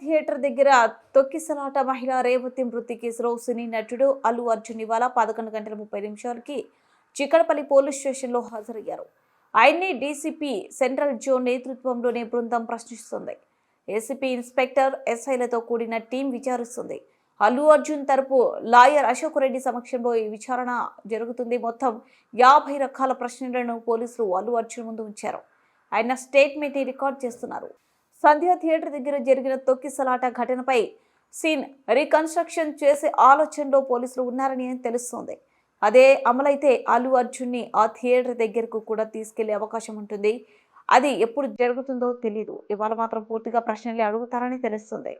Theatre దగ్గర తొక్కిసలాట మహిళ రేవతి మృతి కేసులో సినీ నటుడు అల్లు అర్జున్ ఇవాళ 11:30 చిక్కడపల్లి పోలీస్ స్టేషన్లో హాజరయ్యారు. ఆయన్ని డీసీపీ సెంట్రల్ జోన్ నేతృత్వంలోని బృందం ప్రశ్నిస్తుంది. ఏసీపీ ఇన్స్పెక్టర్ ఎస్ఐలతో కూడిన టీం విచారిస్తుంది. అల్లు అర్జున్ తరపు లాయర్ అశోక్ రెడ్డి సమక్షంలో ఈ విచారణ జరుగుతుంది. మొత్తం 50 రకాల ప్రశ్నలను పోలీసులు అల్లు అర్జున్ ముందు ఉంచారు. ఆయన స్టేట్మెంట్ ని రికార్డ్ చేస్తున్నారు. సంధ్య థియేటర్ దగ్గర జరిగిన తొక్కిసలాట ఘటనపై సీన్ రీకన్స్ట్రక్షన్ చేసే ఆలోచనలో పోలీసులు ఉన్నారని తెలుస్తోంది. అదే అమలైతే అల్లు అర్జున్ ని ఆ థియేటర్ దగ్గరకు కూడా తీసుకెళ్లే అవకాశం ఉంటుంది. అది ఎప్పుడు జరుగుతుందో తెలియదు. ఇవాళ మాత్రం పూర్తిగా ప్రశ్నలే అడుగుతారని తెలుస్తుంది.